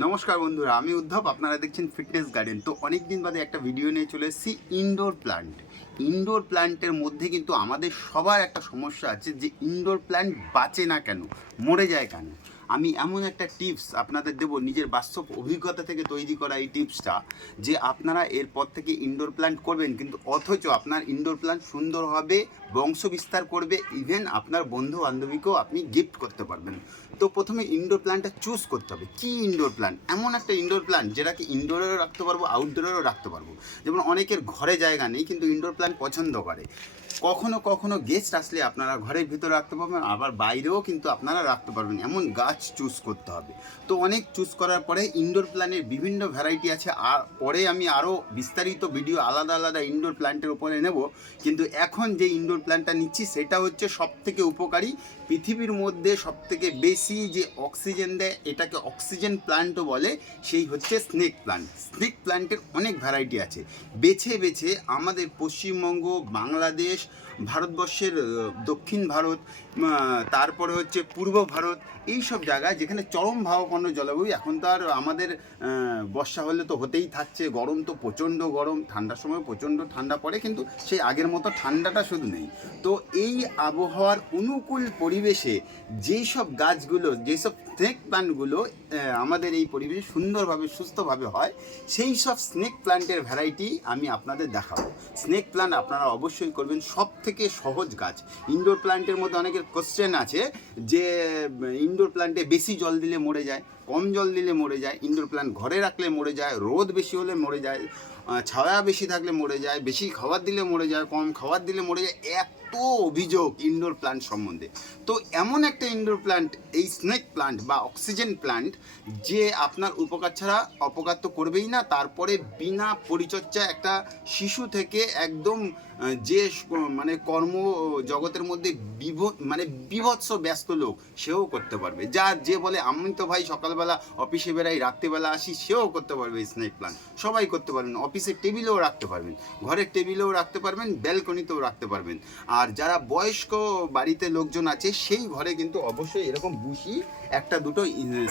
নমস্কার বন্ধুরা, আমি উদ্ধব। আপনারা দেখছেন ফিটনেস গার্ডেন। তো অনেক দিন বাদে একটা ভিডিও নিয়ে চলে এসেছি ইনডোর প্ল্যান্ট। ইনডোর প্ল্যান্টের মধ্যে কিন্তু আমাদের সবার একটা সমস্যা আছে যে ইনডোর প্ল্যান্ট বাঁচে না কেন, মরে যায় কেন। আমি এমন একটা টিপস আপনাদের দেবো, নিজের বাস্তব অভিজ্ঞতা থেকে তৈরি করা এই টিপসটা, যে আপনারা এরপর থেকে ইনডোর প্ল্যান্ট করবেন, কিন্তু অথচ আপনার ইনডোর প্ল্যান্ট সুন্দর হবে, বংশ বিস্তার করবে, ইভেন আপনার বন্ধু বান্ধবীকেও আপনি গিফট করতে পারবেন। তো প্রথমে ইনডোর প্ল্যান্টটা চুজ করতে হবে। কি ইনডোর প্ল্যান্ট? এমন একটা ইনডোর প্ল্যান্ট যেটাকে ইনডোরেও রাখতে পারবো, আউটডোরেও রাখতে পারবো। যেমন অনেকের ঘরে জায়গা নেই কিন্তু ইনডোর প্ল্যান্ট পছন্দ করে। কখনো কখনো গেস্ট আসলে আপনারা ঘরের ভিতরে রাখতে পারবেন, আবার বাইরেও কিন্তু আপনারা রাখতে পারবেন। এমন গাছ চুজ করতে হবে। তো অনেক চুজ করার পরে ইনডোর প্ল্যান্টের বিভিন্ন ভ্যারাইটি আছে, আর পরে আমি আরও বিস্তারিত ভিডিও আলাদা আলাদা ইনডোর প্ল্যান্টের উপরে নেব। কিন্তু এখন যে ইনডোর প্ল্যান্টটা নিচ্ছি সেটা হচ্ছে সবথেকে উপকারী, পৃথিবীর মধ্যে সবথেকে বেশি যে অক্সিজেন দেয়, এটাকে অক্সিজেন প্ল্যান্টও বলে, সেই হচ্ছে স্নেক প্ল্যান্ট। স্নেক প্ল্যান্টের অনেক ভ্যারাইটি আছে। বেছে বেছে আমাদের পশ্চিমবঙ্গ, বাংলাদেশ, ভারতবর্ষের দক্ষিণ ভারত, তারপরে হচ্ছে পূর্ব ভারত, এই সব জায়গায় যেখানে চরম ভাবাপন্ন জলবায়ু। এখন তো আর আমাদের বর্ষা হলে তো হতেই থাকছে, গরম তো প্রচণ্ড গরম, ঠান্ডার সময় প্রচণ্ড ঠান্ডা পড়ে, কিন্তু সেই আগের মতো ঠান্ডাটা শুধু নেই। তো এই আবহাওয়ার অনুকূল পরিবেশে যেই সব গাছগুলো, যেসব স্নেক প্ল্যান্টগুলো আমাদের এই পরিবেশে সুন্দরভাবে সুস্থভাবে হয়, সেই সব স্নেক প্ল্যান্টের ভ্যারাইটি আমি আপনাদের দেখাবো। স্নেক প্ল্যান্ট আপনারা অবশ্যই করবেন, সব থেকে সহজ গাছ। ইনডোর প্ল্যান্টের মধ্যে অনেকের কোশ্চেন আছে যে ইনডোর প্ল্যান্টে বেশি জল দিলে মরে যায়, কম জল দিলে মরে যায়, ইনডোর প্ল্যান্ট ঘরে রাখলে মরে যায়, রোদ বেশি হলে মরে যায়, ছায়া বেশি থাকলে মরে যায়, বেশি খাবার দিলে মরে যায়, কম খাবার দিলে মরে যায়, এত অভিযোগ ইনডোর প্ল্যান্ট সম্বন্ধে। তো এমন একটা ইনডোর প্ল্যান্ট এই স্নেক প্ল্যান্ট বা অক্সিজেন প্ল্যান্ট, যে আপনার উপকার ছাড়া অপকার তো করবেই না, তারপরে বিনা পরিচর্যায় একটা শিশু থেকে একদম যে মানে কর্ম জগতের মধ্যে বিভৎস ব্যস্ত লোক, সেও করতে পারবে। যে বলে আমি তো ভাই সকালবেলা অফিসে বেরাই, রাত্রিবেলা আসি, সেও করতে পারবে স্নেক প্ল্যান্ট। সবাই করতে পারবেন। অফিসের টেবিলেও রাখতে পারবেন, ঘরের টেবিলেও রাখতে পারবেন, ব্যালকনিতেও রাখতে পারবেন। আর যারা বয়স্ক বাড়িতে লোকজন আছে, সেই ঘরে কিন্তু অবশ্যই এরকম বুশি একটা দুটো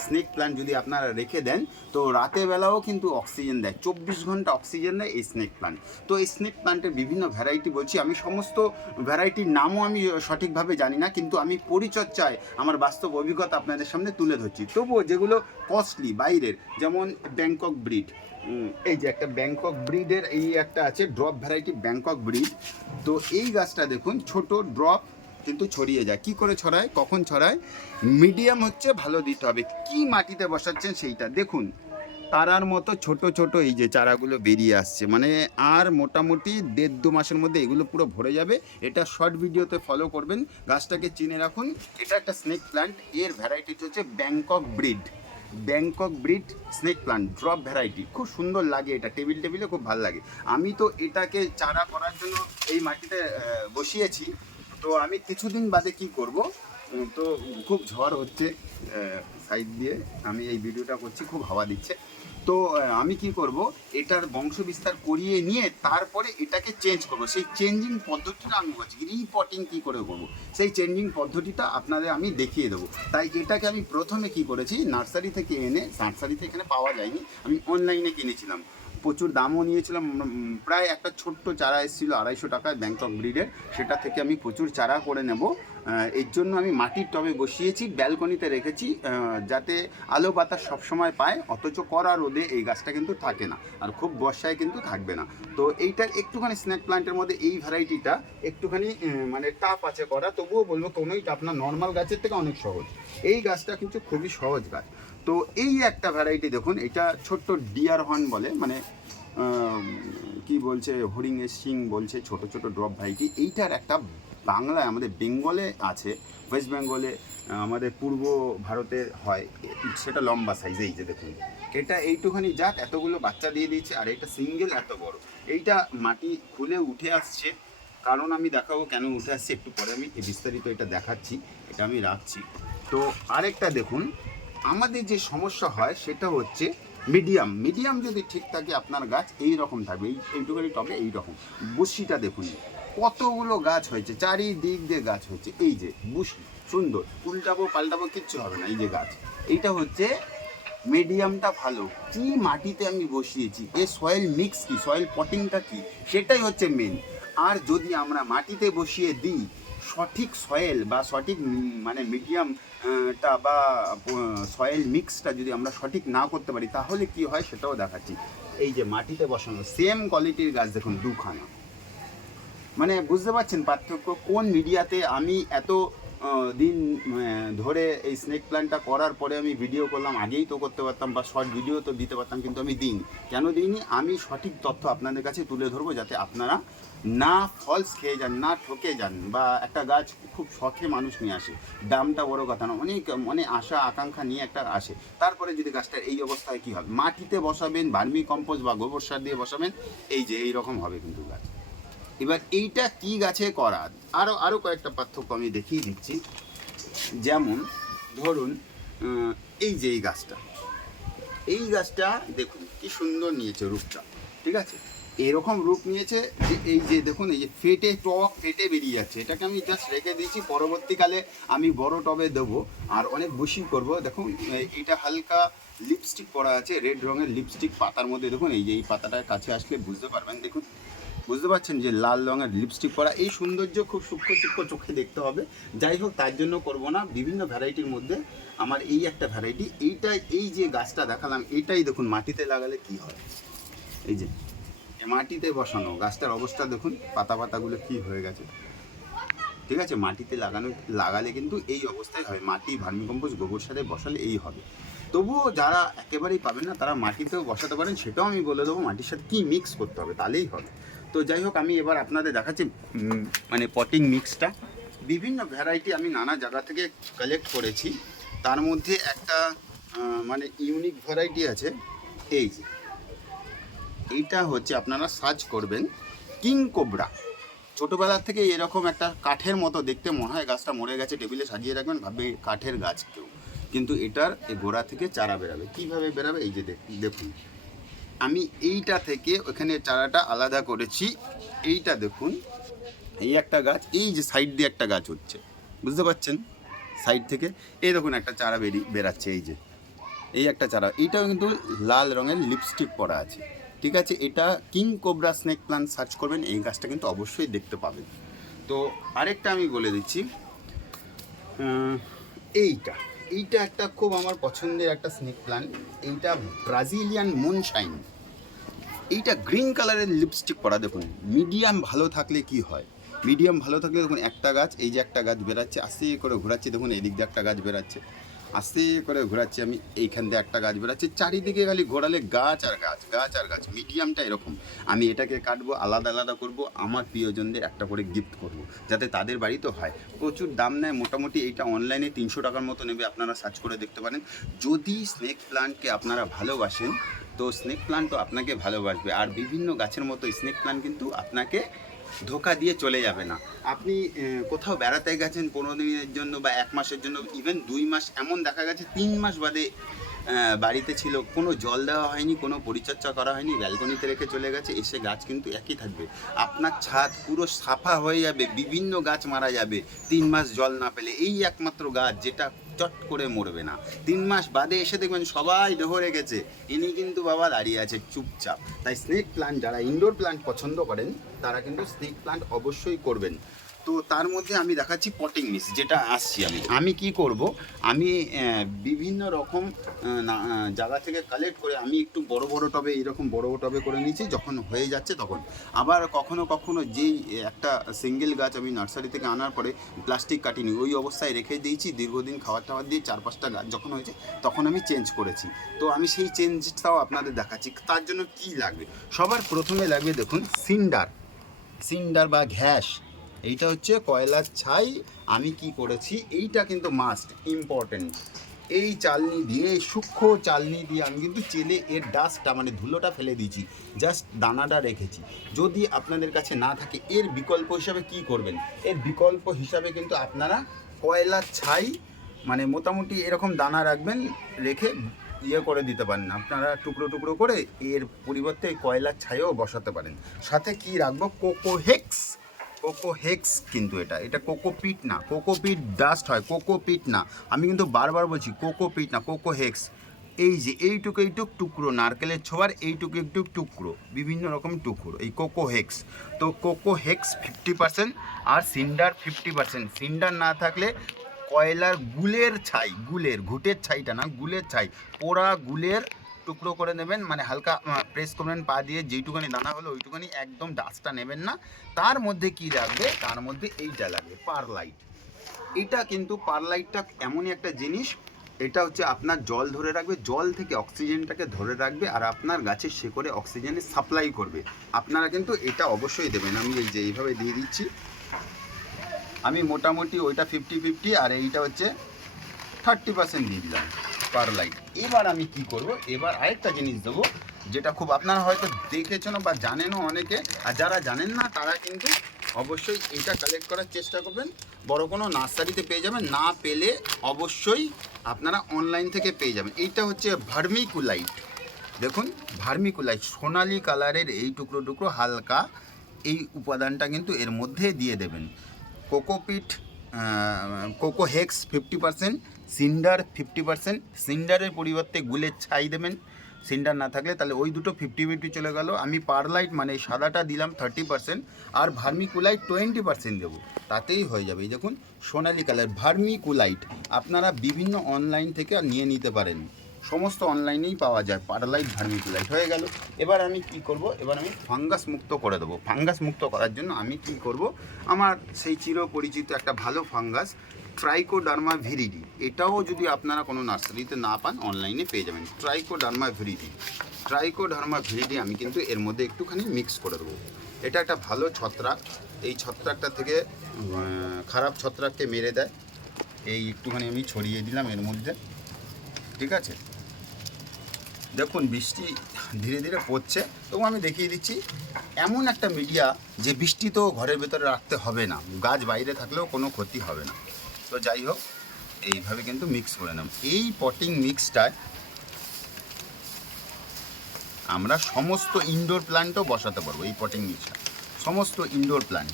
স্নেক প্ল্যান্ট যদি আপনারা রেখে দেন, তো রাতের বেলাও কিন্তু অক্সিজেন দেয়, 24 ঘন্টা অক্সিজেন দেয় এই স্নেক প্ল্যান্ট। তো এই স্নেক প্ল্যান্টের বিভিন্ন ভ্যারাইটি বলছি, আমি সমস্ত ভ্যারাইটির নামও আমি সঠিকভাবে জানি না, কিন্তু আমি পরিচর্যায় আমার বাস্তব অভিজ্ঞতা আপনাদের সামনে তুলে ধরছি। তবুও যেগুলো কস্টলি বাইরের, যেমন ব্যাংকক ব্রিড, এই যে একটা ব্যাংকক ব্রিডের এই একটা আছে ড্রপ ভ্যারাইটি ব্যাংকক ব্রিড। তো এই গাছটা দেখুন, ছোট ড্রপ কিন্তু ছড়িয়ে যায়। কি করে ছড়ায়, কখন ছড়ায়? মিডিয়াম হচ্ছে ভালো দিতে হবে। কি মাটিতে বসাচ্ছেন সেইটা দেখুন, তারার মতো ছোট ছোট এই যে চারাগুলো বেরিয়ে আসছে, মানে আর মোটামুটি 1.5-2 মাসের মধ্যে এগুলো পুরো ভরে যাবে। এটা শর্ট ভিডিওতে ফলো করবেন, গাছটাকে চিনে রাখুন। এটা একটা স্নেক প্ল্যান্ট, এর ভ্যারাইটি হচ্ছে Bangkok breed. Bangkok breed snake plant drop variety, খুব সুন্দর লাগে, এটা টেবিলে খুব ভালো লাগে। আমি তো এটাকে চারা করার জন্য এই মাটিতে বসিয়েছি। তো আমি কিছুদিন বাদে কি করব, তো খুব ঝড় হচ্ছে সাইড দিয়ে, আমি এই ভিডিওটা করছি, খুব হাওয়া দিচ্ছে। তো আমি কি করব, এটার বংশ বিস্তার করিয়ে নিয়ে তারপরে এটাকে চেঞ্জ করব। সেই চেঞ্জিং পদ্ধতিটা আমি বলছি, রিপটিং কী করে করব, সেই চেঞ্জিং পদ্ধতিটা আপনাদের আমি দেখিয়ে দেবো। তাই এটাকে আমি প্রথমে কি করেছি, নার্সারি থেকে এনে, নার্সারিতে এখানে পাওয়া যায়নি, আমি অনলাইনে কিনেছিলাম, প্রচুর দামও নিয়েছিলাম। প্রায় একটা ছোট্ট চারা এসেছিলো 250 টাকায় ব্যাংকক ব্রিডের, সেটা থেকে আমি প্রচুর চারা করে নেব। এর জন্য আমি মাটির টবে বসিয়েছি, ব্যালকনিতে রেখেছি, যাতে আলো বাতাস সবসময় পায়, অথচ কড়া রোদে এই গাছটা কিন্তু থাকে না, আর খুব বর্ষায় কিন্তু থাকবে না। তো এইটার একটুখানি স্নেক প্ল্যান্টের মধ্যে এই ভ্যারাইটিটা একটুখানি মানে টাপ আছে করা, তবুও বলবো কোনোই টাপ না, নর্মাল গাছের থেকে অনেক সহজ। এই গাছটা কিন্তু খুবই সহজ গাছ। তো এই একটা ভ্যারাইটি দেখুন, এটা ছোট্ট ডিয়ার হর্ন বলে, মানে কি বলছে, হরিণের সিং বলছে, ছোট ছোট ড্রপ ভ্যারাইটি। এইটার একটা বাংলায় আমাদের বেঙ্গলে আছে, ওয়েস্ট বেঙ্গলে, আমাদের পূর্ব ভারতের হয়, সেটা লম্বা সাইজ। এই যে দেখুন, এটা এইটুখানি জাত এতগুলো বাচ্চা দিয়ে দিয়েছে, আর এটা সিঙ্গেল এত বড়। এইটা মাটি খুলে উঠে আসছে, কারণ আমি দেখাবো কেন উঠে আসছে একটু পরে, আমি বিস্তারিত এটা দেখাচ্ছি, এটা আমি রাখছি। তো আরেকটা দেখুন, আমাদের যে সমস্যা হয় সেটা হচ্ছে মিডিয়াম যদি ঠিক থাকে আপনার গাছ এই রকম থাকবে, এইটুখানি টবে এই রকম। বুশিটা দেখুন, কতগুলো গাছ হয়েছে, চারিদিক দিয়ে গাছ হয়েছে, এই যে বুশি সুন্দর, উল্টাবো পাল্টাবো কিচ্ছু হবে না। এই যে গাছ, এইটা হচ্ছে মিডিয়ামটা ভালো, কি মাটিতে আমি বসিয়েছি, এ সয়েল মিক্স কি, সয়েল পটিংটা কি, সেটাই হচ্ছে মেন। আর যদি আমরা মাটিতে বসিয়ে দিই সঠিক সয়েল বা সঠিক মানে মিডিয়াম টা বা সয়েল মিক্সটা যদি আমরা সঠিক না করতে পারি তাহলে কি হয় সেটাও দেখাচ্ছি। এই যে মাটিতে বসানো সেম কোয়ালিটির গাছ দেখুন দুখানা, মানে বুঝতে পারছেন পার্থক্য কোন মিডিয়াতে। আমি এত দিন ধরে এই স্নেক প্ল্যান্টটা করার পরে আমি ভিডিও করলাম, আগেই তো করতে পারতাম বা শর্ট ভিডিও তো দিতে পারতাম, কিন্তু আমি দিইনি। কেন দিইনি? আমি সঠিক তথ্য আপনাদের কাছে তুলে ধরবো যাতে আপনারা না ফলস খেয়ে যান, না ঠকে যান। বা একটা গাছ খুব শখে মানুষ নিয়ে আসে, দামটা বড় কথা না, অনেক মানে আশা আকাঙ্ক্ষা নিয়ে একটা আসে, তারপরে যদি গাছটার এই অবস্থায় কী হবে, মাটিতে বসাবেন ভার্মি কম্পোস্ট বা গোবর সার দিয়ে বসাবেন, এই যে এইরকম হবে কিন্তু গাছ। এবার এইটা কি গাছে করা, আরও কয়েকটা পার্থক্য আমি দেখিয়ে দিচ্ছি। যেমন ধরুন এই যে এই গাছটা দেখুন কি সুন্দর নিয়েছে রূপটা, ঠিক আছে, এরকম রূপ নিয়েছে যে এই যে দেখুন এই যে ফেটে বেরিয়ে যাচ্ছে, এটাকে আমি জাস্ট রেখে দিয়েছি, পরবর্তীকালে আমি বড় টবে দেবো আর অনেক বেশি করব। দেখুন এটা হালকা লিপস্টিক করা আছে, রেড রঙের লিপস্টিক পাতার মধ্যে, দেখুন এই যে এই পাতাটার কাছে আসলে বুঝতে পারবেন, দেখুন বুঝতে পারছেন যে লাল রঙের লিপস্টিক করা, এই সৌন্দর্য খুব সূক্ষ্ম সূক্ষ্ম চোখে দেখতে হবে। যাই হোক তার জন্য করব না, বিভিন্ন ভ্যারাইটির মধ্যে আমার এই একটা ভ্যারাইটি, এইটাই এই যে গাছটা দেখালাম এইটাই দেখুন মাটিতে লাগালে কি হয়। এই যে মাটিতে বসানো গাছটার অবস্থা দেখুন, পাতাগুলো কি হয়ে গেছে, ঠিক আছে, মাটিতে লাগালে কিন্তু এই অবস্থায় হয়, মাটি ভার্মিকম্পোস্ট গোবর সারে বসালে এই হবে। তবুও যারা একেবারেই পাবেন না তারা মাটিতেও বসাতে পারেন, সেটাও আমি বলে দেবো মাটির সাথে কী মিক্স করতে হবে, তাহলেই হবে। তো যাই হোক আমি এবার আপনাদের দেখাচ্ছি মানে পটিং মিক্সটা, বিভিন্ন ভ্যারাইটি আমি নানা জায়গা থেকে কালেক্ট করেছি, তার মধ্যে একটা মানে ইউনিক ভ্যারাইটি আছে। এই যে এইটা হচ্ছে আপনারা সার্চ করবেন কিং কোবরা, ছোটোবেলার থেকে এরকম একটা কাঠের মতো দেখতে মনে হয়, গাছটা মরে গেছে, টেবিলে সাজিয়ে রাখবেন ভাববে কাঠের গাছ কেউ, কিন্তু এটার গোড়া থেকে চারা বেরাবে। কীভাবে বেরাবে? এই যে দেখুন আমি এইটা থেকে ওখানে চারাটা আলাদা করেছি, এইটা দেখুন এই একটা গাছ, এই যে সাইড দিয়ে একটা গাছ হচ্ছে, বুঝতে পারছেন, সাইড থেকে এই দেখুন একটা চারা বেরাচ্ছে, এই যে এই একটা চারা, এইটাও কিন্তু লাল রঙের লিপস্টিক পরা আছে, ঠিক আছে। এটা king cobra snake plant search করবেন, এই গাছটা কিন্তু অবশ্যই দেখতে পাবেন। তো আরেকটা আমি বলে দিচ্ছি, এইটা একটা খুব আমার পছন্দের একটা স্নেক প্ল্যান্ট, এইটা ব্রাজিলিয়ান মুনশাইন, এইটা গ্রিন কালারের লিপস্টিক পরা, দেখুন মিডিয়াম ভালো থাকলে কি হয়, মিডিয়াম ভালো থাকলে দেখুন একটা গাছ, এই যে একটা গাছ বেরাচ্ছে, আস্তে করে ঘোরাচ্ছি, দেখুন এই দিক দিয়ে একটা গাছ বেরাচ্ছে, আস্তে করে ঘোরাচ্ছি আমি, এইখান দিয়ে একটা গাছ বেরাচ্ছে, চারিদিকে খালি ঘোরালে গাছ আর গাছ, গাছ আর গাছ, মিডিয়ামটা এরকম। আমি এটাকে কাটবো, আলাদা আলাদা করব, আমার প্রিয়জনদের একটা করে গিফট করব, যাতে তাদের বাড়িতেও হয়। প্রচুর দাম নেয়, মোটামুটি এইটা অনলাইনে 300 টাকার মতো নেবে, আপনারা সার্চ করে দেখতে পারেন। যদি স্নেক প্ল্যান্টকে আপনারা ভালোবাসেন তো স্নেক প্ল্যান্টও আপনাকে ভালোবাসবে, আর বিভিন্ন গাছের মতো স্নেক প্ল্যান্ট কিন্তু আপনাকে ধোকা দিয়ে চলে যাবে না। আপনি কোথাও বেড়াতে গেছেন 15 দিনের জন্য বা 1 মাসের জন্য, ইভেন 2 মাস, এমন দেখা গেছে 3 মাস বাদে বাড়িতে ছিল, কোনো জল দেওয়া হয়নি, কোনো পরিচর্যা করা হয়নি, ব্যালকনিতে রেখে চলে গেছে, এসে গাছ কিন্তু একই থাকবে, আপনার ছাদ পুরো সাফা হয়ে যাবে, বিভিন্ন গাছ মারা যাবে 3 মাস জল না পেলে। এই একমাত্র গাছ যেটা চট করে মরবে না, 3 মাস বাদে এসে দেখবেন সবাই ডহরে গেছে, ইনি কিন্তু বাবা দাঁড়িয়ে আছে চুপচাপ। তাই স্নেক প্ল্যান্ট, যারা ইনডোর প্ল্যান্ট পছন্দ করেন তারা কিন্তু স্নেক প্ল্যান্ট অবশ্যই করবেন। তো তার মধ্যে আমি দেখাচ্ছি পটিং মিক্স, যেটা আসছি আমি কি করব, আমি বিভিন্ন রকম জায়গা থেকে কালেক্ট করে আমি একটু বড় বড় টবে, এইরকম বড় বড় টবে করে নিয়েছি, যখন হয়ে যাচ্ছে তখন আবার কখনো কখনো যেই একটা সিঙ্গেল গাছ আমি নার্সারি থেকে আনার পরে প্লাস্টিক কাটিনি, ওই অবস্থায় রেখে দিয়েছি, দীর্ঘদিন খাবার টাবার দিয়ে 4-5টা গাছ যখন হয়েছে তখন আমি চেঞ্জ করেছি। তো আমি সেই চেঞ্জটাও আপনাদের দেখাচ্ছি। তার জন্য কি লাগবে, সবার প্রথমে লাগবে দেখুন সিন্ডার বা ঘ্যাস, এইটা হচ্ছে কয়লার ছাই। আমি কি করেছি, এইটা কিন্তু মাস্ট ইম্পর্টেন্ট, এই চালনি দিয়ে, সূক্ষ্ম চালনি দিয়ে আমি কিন্তু চেলে এর ডাস্টটা মানে ধুলোটা ফেলে দিয়েছি, জাস্ট দানাটা রেখেছি। যদি আপনাদের কাছে না থাকে এর বিকল্প হিসাবে কি করবেন, এর বিকল্প হিসাবে কিন্তু আপনারা কয়লার ছাই মানে মোটামুটি এরকম দানা রাখবেন, রেখে করে দিতে পারেন, আপনারা টুকরো টুকরো করে এর পরিবর্তে কয়লার ছাইও বসাতে পারেন। সাথে কি রাখবো, কোকোহেক্স, কিন্তু এটা কোকোপিট না, কোকোপিট ডাস্ট হয়, কোকোপিট না, আমি কিন্তু বারবার বলছি কোকোপিট না, কোকোহেক্স। এই যে এইটুকু টুকরো নারকেলের ছোঁয়ার এইটুকু টুকরো বিভিন্ন রকম টুকরো, এই কোকো হেক্স। তো কোকো হেক্স 50% আর সিন্ডার 50%। সিন্ডার না থাকলে কয়লার গুলের ছাই, গুলের ঘুটের ছাইটা না, গুলের ছাই, পোড়া গুলের টুকরো করে নেবেন, মানে হালকা প্রেস করবেন পা দিয়ে, যেইটুখানি দানা হলো ওইটুখানি, একদম ডাস্টটা নেবেন না। তার মধ্যে কি লাগবে, তার মধ্যে এইটা লাগবে পারলাইট। এটা কিন্তু পারলাইটটা এমনই একটা জিনিস, এটা হচ্ছে আপনার জল ধরে রাখবে, জল থেকে অক্সিজেনটাকে ধরে রাখবে আর আপনার গাছের শেকড়ে অক্সিজেনের সাপ্লাই করবে। আপনারা কিন্তু এটা অবশ্যই দেবেন। আমি এই যে এইভাবে দিয়ে দিচ্ছি, আমি মোটামুটি ওইটা 50-50 আর এইটা হচ্ছে 30% দিয়ে দিলাম পারলাইট। এবার আমি কি করব, এবার আরেকটা জিনিস দেবো, যেটা খুব আপনারা হয়তো দেখেছেন বা জানেনও অনেকে, আর যারা জানেন না তারা কিন্তু অবশ্যই এটা কালেক্ট করার চেষ্টা করবেন। বড় কোনো নার্সারিতে পেয়ে যাবেন, না পেলে অবশ্যই আপনারা অনলাইন থেকে পেয়ে যাবেন। এইটা হচ্ছে ভার্মিকুলাইট। দেখুন ভার্মিকুলাইট সোনালি কালারের এই টুকরো টুকরো হালকা এই উপাদানটা কিন্তু এর মধ্যে দিয়ে দেবেন। Cocopeat, cocoa hex 50%, cinder 50%। সিন্ডারের পরিবর্তে গুলের ছাই দেবেন, সিন্ডার না থাকলে, তাহলে ওই দুটো 50-50 চলে গেল। আমি পারলাইট মানে সাদাটা দিলাম 30% আর ভার্মিকুলাইট 20% দেবো, তাতেই হয়ে যাবে। এই দেখুন সোনালি কালার ভার্মিকুলাইট, আপনারা বিভিন্ন অনলাইন থেকে নিয়ে নিতে পারেন, সমস্ত অনলাইনেই পাওয়া যায়। পারলাইট ভার্মিকুলাইট হয়ে গেল। এবার আমি কি করব, এবার আমি ফাঙ্গাস মুক্ত করে দেবো। ফাঙ্গাস মুক্ত করার জন্য আমি কি করব, আমার সেই চিরপরিচিত একটা ভালো ফাঙ্গাস ট্রাইকোডার্মা ভিরিডি, এটাও যদি আপনারা কোনো নার্সারিতে না পান অনলাইনে পেয়ে যাবেন। ট্রাইকোডার্মা ভিরিডি আমি কিন্তু এর মধ্যে একটুখানি মিক্স করে দেবো। এটা একটা ভালো ছত্রাক, এই ছত্রাকটা থেকে খারাপ ছত্রাককে মেরে দেয়। এই একটুখানি আমি ছড়িয়ে দিলাম এর মধ্যে, ঠিক আছে। দেখুন বৃষ্টি ধীরে ধীরে পড়ছে, তবু আমি দেখিয়ে দিচ্ছি। এমন একটা মিডিয়া যে বৃষ্টি তো ঘরের ভেতরে রাখতে হবে না, গাছ বাইরে থাকলেও কোনো ক্ষতি হবে না। তো যাই হোক, এইভাবে কিন্তু মিক্স করে নেব। এই পটিং মিক্সটায় আমরা সমস্ত ইনডোর প্ল্যান্টও বসাতে পারবো। এই পটিং মিক্সটা সমস্ত ইনডোর প্ল্যান্ট।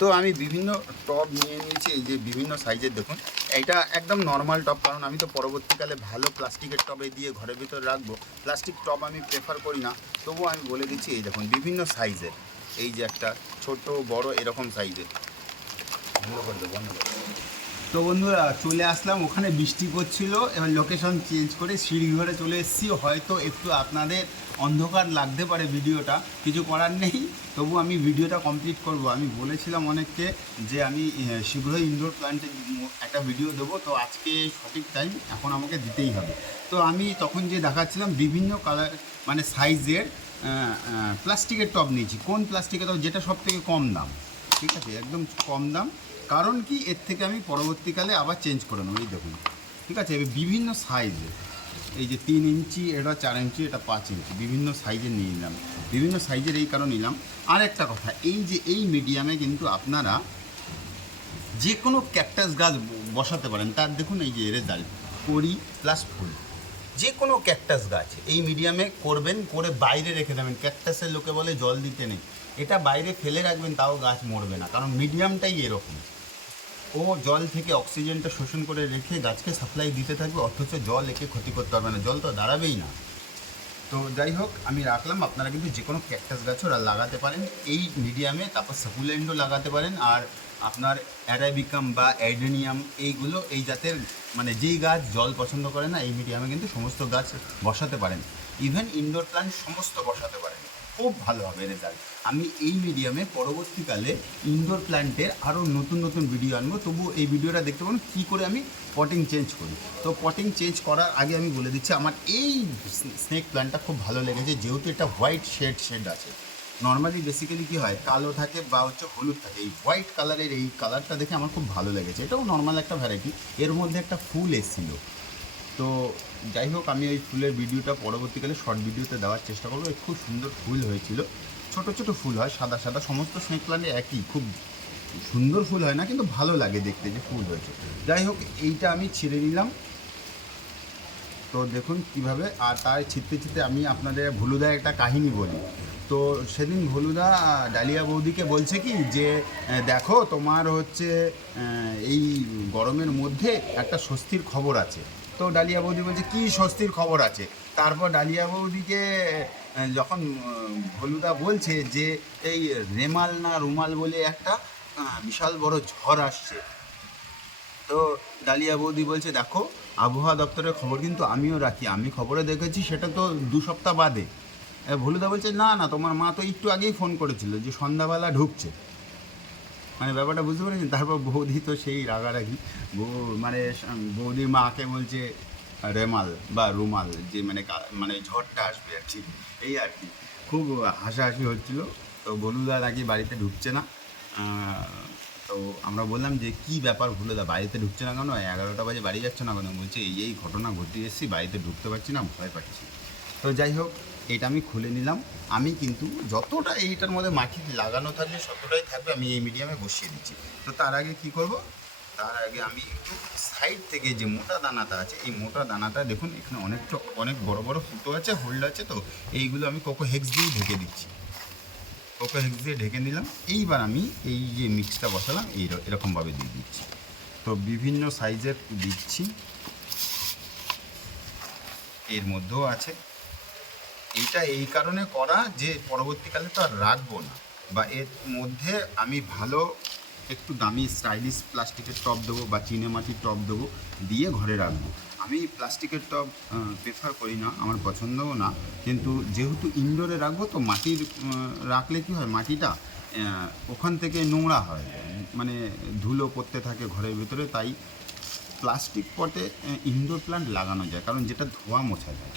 তো আমি বিভিন্ন টব নিয়ে নিয়েছি, এই যে বিভিন্ন সাইজের। দেখুন এটা একদম নর্মাল টব, কারণ আমি তো পরবর্তীকালে ভালো প্লাস্টিকের টবে দিয়ে ঘরের ভিতরে রাখবো। প্লাস্টিক টব আমি প্রেফার করি না, তবুও আমি বলে দিচ্ছি। এই দেখুন বিভিন্ন সাইজের, এই যে একটা ছোট বড় এরকম সাইজের। বন্ধ করে দেবো, বন্ধ করে দেবো। তো বন্ধুরা চলে আসলাম, ওখানে বৃষ্টি পড়ছিল, এবার লোকেশন চেঞ্জ করে সিঁড়িঘরে চলে এসেছি। হয়তো একটু আপনাদের অন্ধকার লাগতে পারে ভিডিওটা, কিছু করার নেই, তবু আমি ভিডিওটা কমপ্লিট করব। আমি বলেছিলাম অনেককে যে আমি শীঘ্রই ইনডোর প্ল্যান্টে একটা ভিডিও দেবো, তো আজকে সঠিক টাইম এখন আমাকে দিতেই হবে। তো আমি তখন যে দেখাচ্ছিলাম বিভিন্ন কালার মানে সাইজের প্লাস্টিকের টব নিয়েছি। কোন প্লাস্টিকের টব, যেটা সব থেকে কম দাম, ঠিক আছে, একদম কম দাম। কারণ কি, এর থেকে আমি পরবর্তীকালে আবার চেঞ্জ করে নেবো। এই দেখুন, ঠিক আছে, বিভিন্ন সাইজে, এই যে 3 ইঞ্চি, এটা 4 ইঞ্চি, এটা 5 ইঞ্চি, বিভিন্ন সাইজের নিয়ে নিলাম। বিভিন্ন সাইজের এই কারণ নিলাম। আর একটা কথা, এই যে এই মিডিয়ামে কিন্তু আপনারা যে কোনো ক্যাকটাস গাছ বসাতে পারেন। তার দেখুন এই যে রেজাল্ট, কড়ি প্লাস ফুল, যে কোনো ক্যাকটাস গাছ এই মিডিয়ামে করবেন, করে বাইরে রেখে দেবেন। ক্যাকটাসের লোকে বলে জল দিতে নেই, এটা বাইরে ফেলে রাখবেন, তাও গাছ মরবে না, কারণ মিডিয়ামটাই এরকম। ও জল থেকে অক্সিজেনটা শোষণ করে রেখে গাছকে সাপ্লাই দিতে থাকবে, অথচ জল একে ক্ষতি করতে পারবে না, জল তো দাঁড়াবেই না। তো যাই হোক আমি রাখলাম, আপনারা কিন্তু যে কোনো ক্যাকটাস গাছও লাগাতে পারেন এই মিডিয়ামে। তারপর সাকুলেন্টও লাগাতে পারেন। আর আপনার অ্যারাবিকাম বা অ্যাডেনিয়াম, এইগুলো এই জাতের মানে যেই গাছ জল পছন্দ করে না, এই মিডিয়ামে কিন্তু সমস্ত গাছ বসাতে পারেন। ইভেন ইনডোর প্ল্যান্ট সমস্ত বসাতে পারেন, খুব ভালো হবে রেজাল্ট। আমি এই মিডিয়ামে পরবর্তীকালে ইনডোর প্ল্যান্টের আরও নতুন নতুন ভিডিও আনবো, তবু এই ভিডিওটা দেখতে পাবেন কী করে আমি পটিং চেঞ্জ করি। তো পটিং চেঞ্জ করার আগে আমি বলে দিচ্ছি, আমার এই স্নেক প্ল্যান্টটা খুব ভালো লেগেছে, যেহেতু এটা হোয়াইট শেড আছে। নর্মালি বেসিক্যালি কী হয়, কালো থাকে বা হচ্ছে হলুদ থাকে, এই হোয়াইট কালারের এই কালারটা দেখে আমার খুব ভালো লেগেছে। এটাও নর্মাল একটা ভ্যারাইটি, এর মধ্যে একটা ফুল এসেছিল। তো যাই হোক, আমি ওই ফুলের ভিডিওটা পরবর্তীকালে শর্ট ভিডিওতে দেওয়ার চেষ্টা করবো। খুব সুন্দর ফুল হয়েছিল, ছোট ছোট ফুল হয়, সাদা সাদা, সমস্ত স্নেক প্ল্যান্টে একই, খুব সুন্দর ফুল হয় না, কিন্তু ভালো লাগে দেখতে যে ফুল হয়েছে। যাই হোক, এইটা আমি ছিঁড়ে নিলাম, তো দেখুন কিভাবে, আর তার ছিটতে ছিটতে আমি আপনাদের ভুলুদা একটা কাহিনী বলি। তো সেদিন ভুলুদা ডালিয়া বৌদিকে বলছে কি যে দেখো তোমার হচ্ছে এই গরমের মধ্যে একটা স্বস্তির খবর আছে। তো ডালিয়া বৌদি বলছে কি স্বস্তির খবর আছে। তারপর ডালিয়া বৌদিকে যখন ভলুদা বলছে যে এই রেমাল না রুমাল বলে একটা বিশাল বড় ঝড় আসছে। তো ডালিয়া বৌদি বলছে দেখো আবহাওয়া দপ্তরের খবর কিন্তু আমিও রাখি, আমি খবরে দেখেছি সেটা তো 2 সপ্তাহ বাদে। ভলুদা বলছে না না, তোমার মা তো একটু আগেই ফোন করেছিল যে সন্ধ্যাবেলা ঢুকছে। মানে ব্যাপারটা বুঝতে পেরেছেন। তারপর বৌদি তো সেই রাগারাগি, মানে বৌদির মাকে বলছে রেমাল বা রুমাল, যে মানে ঝড়টা আসবে আর কি, এই আর কি। খুব হাসাহাসি হচ্ছিল। তো বলুদা নাকি বাড়িতে ঢুকছে না। তো আমরা বললাম যে কী ব্যাপার ভুলুদা, বাড়িতে ঢুকছে না কেন, 11টা বাজে বাড়ি যাচ্ছে না কেন? বলছে এই ঘটনা ঘটিয়ে এসেছি, বাড়িতে ঢুকতে পারছি না, ভয় পাচ্ছি। তো যাই হোক, এটা আমি খুলে নিলাম। আমি কিন্তু যতটা এইটার মধ্যে মাটি লাগানো থাকবে ততটাই থাকবে, আমি এই মিডিয়ামে বসিয়ে দিচ্ছি। তো তার আগে কি করব, তার আগে আমি একটু সাইড থেকে যে মোটা দানাটা আছে, এই মোটা দানাটা দেখুন এখানে অনেক বড় বড় ফুটো আছে, হোল্ড আছে। তো এইগুলো আমি কোকো হেক্স দিয়ে ঢেকে দিচ্ছি। কোকো হেক্স দিয়ে ঢেকে নিলাম। এইবার আমি এই যে মিক্সটা বসালাম এরকমভাবে দিয়ে দিচ্ছি। তো বিভিন্ন সাইজের দিচ্ছি, এর মধ্যেও আছে। এইটা এই কারণে করা যে পরবর্তীকালে তো আর রাখবো না, বা এর মধ্যে আমি ভালো একটু দামি স্টাইলিশ প্লাস্টিকের টব দেবো বা চিনেমাটির টব দেবো, দিয়ে ঘরে রাখবো। আমি প্লাস্টিকের টব প্রেফার করি না, আমার পছন্দও না। কিন্তু যেহেতু ইনডোরে রাখবো, তো মাটির রাখলে কী হয়, মাটিটা ওখান থেকে নোংরা হয়, মানে ধুলো পড়তে থাকে ঘরের ভিতরে। তাই প্লাস্টিক পটে ইনডোর প্ল্যান্ট লাগানো যায়, কারণ যেটা ধোয়া মোছা যায়।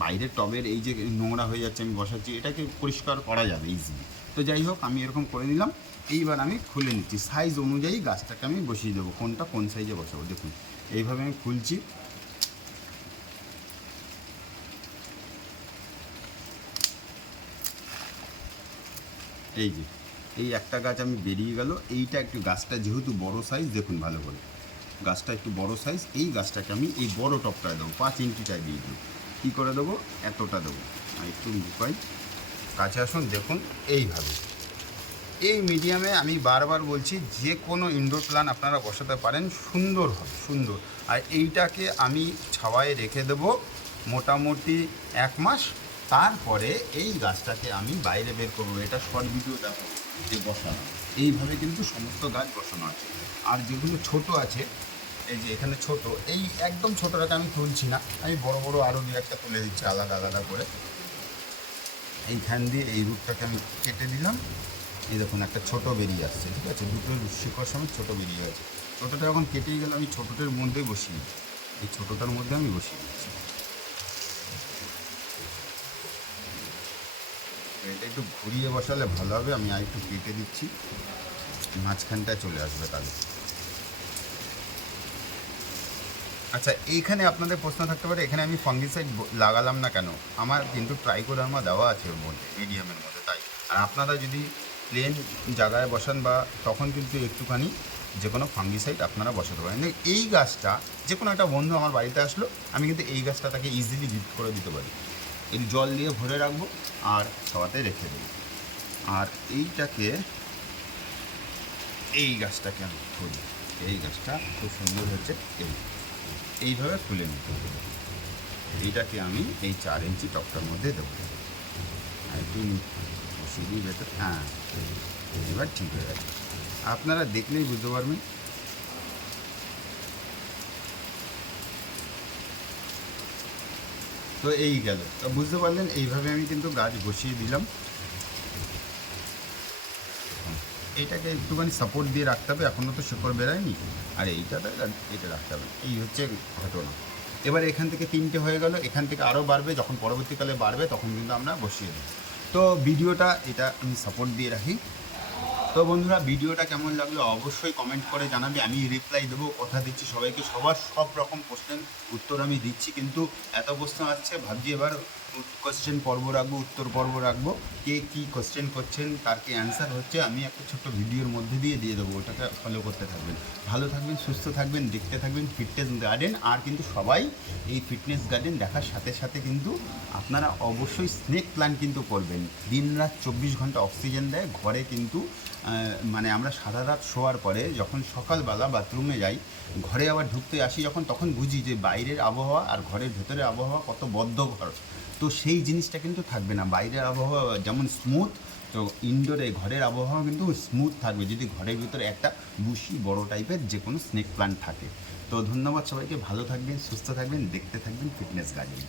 বাইরের টবের এই যে নোংরা হয়ে যাচ্ছে আমি বসাচ্ছি, এটাকে পরিষ্কার করা যাবে ইজিলি। তো যাই হোক, আমি এরকম করে নিলাম। এইবার আমি খুলে নিচ্ছি, সাইজ অনুযায়ী গাছটাকে আমি বসিয়ে দেবো, কোনটা কোন সাইজে বসাবো। দেখুন এইভাবে আমি খুলছি। এই যে এই একটা গাছ আমি বেরিয়ে গেল। এইটা একটু গাছটা যেহেতু বড় সাইজ, দেখুন ভালো করে গাছটা একটু বড় সাইজ। এই গাছটাকে আমি এই বড় টপটায় দেবো, 5 ইঞ্চিটায় দিয়ে দেবো। কী করে দেবো, এতটা দেবো। আর একটু লুকাই, কাছে আসুন, দেখুন এইভাবে। এই মিডিয়ামে আমি বারবার বলছি, যে কোনো ইনডোর প্ল্যান্ট আপনারা বসাতে পারেন, সুন্দর হবে, সুন্দর। আর এইটাকে আমি ছাওয়ায় রেখে দেবো মোটামুটি 1 মাস। তারপরে এই গাছটাকে আমি বাইরে বের করবো। এটা শর্ট ভিডিও দেখো যে বসানো, এইভাবে কিন্তু সমস্ত গাছ বসানো আছে। আর যেগুলো ছোট আছে, এই যে এখানে ছোট, এই একদম ছোটোটাকে আমি তুলছি না, আমি বড় বড় আরও 2-1টা তুলে দিচ্ছি আলাদা আলাদা করে। এইখান দিয়ে এই রুটটাকে আমি কেটে দিলাম। এই দেখুন একটা ছোট বেরিয়ে আসছে, ঠিক আছে, দুটোর শিকড় সমেত ছোটো বেরিয়ে আছে। ছোটোটা যখন কেটেই গেল, আমি ছোটোটার মধ্যেই বসিয়ে, এই ছোটোটার মধ্যে আমি বসিয়ে দিচ্ছি। এটা একটু ঘুরিয়ে বসালে ভালো হবে, আমি আর একটু কেটে দিচ্ছি, মাঝখানটায় চলে আসবে তাহলে। আচ্ছা, এইখানে আপনাদের প্রশ্ন থাকতে পারে এখানে আমি ফাঙ্গিসাইড লাগালাম না কেন। আমার কিন্তু ট্রাইকোডার্মা দেওয়া আছে ওর মধ্যে, মিডিয়ামের মধ্যে, তাই। আর আপনারা যদি প্লেন জায়গায় বসান বা তখন কিন্তু একটুখানি যে কোনো ফাঙ্গিসাইড আপনারা বসাতে পারেন। এই গাছটা যে কোনো একটা বন্ধু আমার বাড়িতে আসলো, আমি কিন্তু এই গাছটা তাকে ইজিলি গিফট করে দিতে পারি। এই জল দিয়ে ভরে রাখবো আর খাওয়াতে রেখে দেবো। আর এইটাকে, এই গাছটাকে আমি খুলি, এই গাছটা খুব সুন্দর হচ্ছে। এইভাবে খুলে নিতে হবে। এইটাকে আমি এই 4 ইঞ্চি টপটার মধ্যে দেবো। আর একটু সিঁড়ির ভেতর, হ্যাঁ, এবার ঠিক হয়ে যাবে, আপনারা দেখলেই বুঝতে পারবেন। তো এই গেল, তো বুঝতে পারলেন, এইভাবে আমি কিন্তু গাছ বসিয়ে দিলাম। এইটাকে একটুখানি সাপোর্ট দিয়ে রাখতে হবে, এখনও তো শিকড় বেরোয়নি। আর এইটাতে এটা রাখতে হবে, এই হচ্ছে ঘটনা। এবার এখান থেকে 3টে হয়ে গেল, এখান থেকে আরও বাড়বে, যখন পরবর্তীকালে বাড়বে তখন কিন্তু আমরা বসিয়ে দেব। তো ভিডিওটা এটা আমি সাপোর্ট দিয়ে রাখি। তো বন্ধুরা, ভিডিওটা কেমন লাগলো অবশ্যই কমেন্ট করে জানাবে, আমি রিপ্লাই দেবো, কথা দিচ্ছি সবাইকে। সবার সব রকম প্রশ্নের উত্তর আমি দিচ্ছি, কিন্তু এত প্রশ্ন আসছে ভাবছি এবার কোশ্চেন পর্ব রাখবো, উত্তর পর্ব রাখবো। কে কী কোশ্চেন করছেন, তার কি অ্যান্সার হচ্ছে, আমি একটা ছোট্ট ভিডিওর মধ্যে দিয়ে দেবো। ওটাকে ফলো করতে থাকবেন, ভালো থাকবেন, সুস্থ থাকবেন, দেখতে থাকবেন ফিটনেস গার্ডেন। আর কিন্তু সবাই এই ফিটনেস গার্ডেন দেখার সাথে সাথে কিন্তু আপনারা অবশ্যই স্নেক প্ল্যান্ট কিন্তু করবেন। দিন রাত 24 ঘন্টা অক্সিজেন দেয় ঘরে কিন্তু। মানে আমরা সারা রাত শোয়ার পরে যখন সকালবেলা বাথরুমে যাই, ঘরে আবার ঢুকতে আসি যখন, তখন বুঝি যে বাইরের আবহাওয়া আর ঘরের ভেতরের আবহাওয়া কত বদ্ধঘর। তো সেই জিনিসটা কিন্তু থাকবে না। বাইরের আবহাওয়া যেমন স্মুথ, তো ইনডোরে ঘরের আবহাওয়া কিন্তু স্মুথ থাকবে যদি ঘরের ভিতরে একটা বুশি বড় টাইপের যে কোনো স্নেক প্ল্যান্ট থাকে। তো ধন্যবাদ সবাইকে, ভালো থাকবেন, সুস্থ থাকবেন, দেখতে থাকবেন ফিটনেস গার্ডেন।